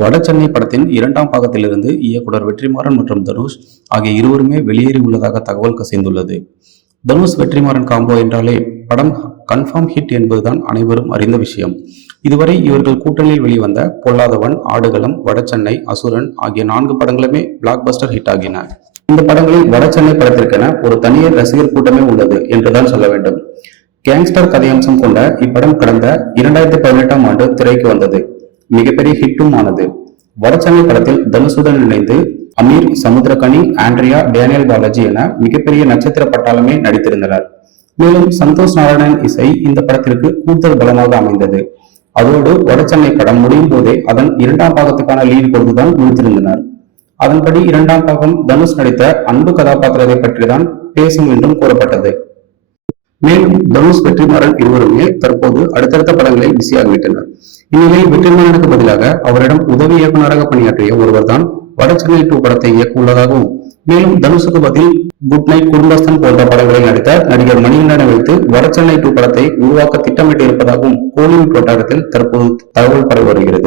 வடசென்னை படத்தின் இரண்டாம் பாகத்திலிருந்து இயக்குனர் வெற்றிமாறன் மற்றும் தனுஷ் ஆகிய இருவருமே வெளியேறி உள்ளதாக தகவல் கசிந்துள்ளது. தனுஷ் வெற்றிமாறன் காம்போ என்றாலே படம் கன்ஃபார்ம் ஹிட் என்பதுதான் அனைவரும் அறிந்த விஷயம். இதுவரை இவர்கள் கூட்டணியில் வெளிவந்த பொல்லாதவன் ஆடுகளம் வடசென்னை அசுரன் ஆகிய நான்கு படங்களுமே பிளாக் பஸ்டர் ஹிட் ஆகின. இந்த படங்களில் வடசென்னை படத்திற்கென ஒரு தனியார் ரசிகர் கூட்டமே உள்ளது என்றுதான் சொல்ல வேண்டும். கேங்ஸ்டர் கதையம்சம் கொண்ட இப்படம் கடந்த இரண்டாயிரத்தி பதினெட்டாம் ஆண்டு திரைக்கு வந்தது. மிகப்பெரிய ஹிட்டும் ஆனது வடசென்னை படத்தில் தனுசுடன் இணைந்து அமீர் சமுத்திரகனி ஆண்ட்ரியா டேனியல் பாலாஜி என மிகப்பெரிய நட்சத்திர பட்டாளமே நடித்திருந்தனர். மேலும் சந்தோஷ் நாராயணன் இசை இந்த படத்திற்கு கூடுதல் பலமாக அமைந்தது. அதோடு வடசென்னை படம் முடியும் போதே அதன் இரண்டாம் பாகத்துக்கான லீடு கொடுத்துதான் முடித்திருந்தனர் அதன்படி இரண்டாம் பாகம் தனுஷ் நடித்த அன்பு கதாபாத்திரத்தை பற்றிதான் பேசும் என்றும் கூறப்பட்டது. மேலும் தனுஷ் வெற்றிமாறன் இருவருமே தற்போது அடுத்தடுத்த படங்களில் பிஸியாகிவிட்டனர் இந்நிலையில் வெற்றிமாறனுக்கு பதிலாக அவரிடம் உதவி இயக்குநராக பணியாற்றிய ஒருவர் தான் வடச்சென்னை டூ படத்தை இயக்க உள்ளதாகவும் மேலும் தனுஷுக்கு பதில் குட் நைட் குடும்பஸ்தன் போன்ற படங்களை நடித்த நடிகர் மணிகண்டனை வைத்து வடச்சென்னை டூ படத்தை உருவாக்க திட்டமிட்டு இருப்பதாகவும் கோலிவுட் வட்டாரத்தில் தற்போது தகவல் பரவி வருகிறது.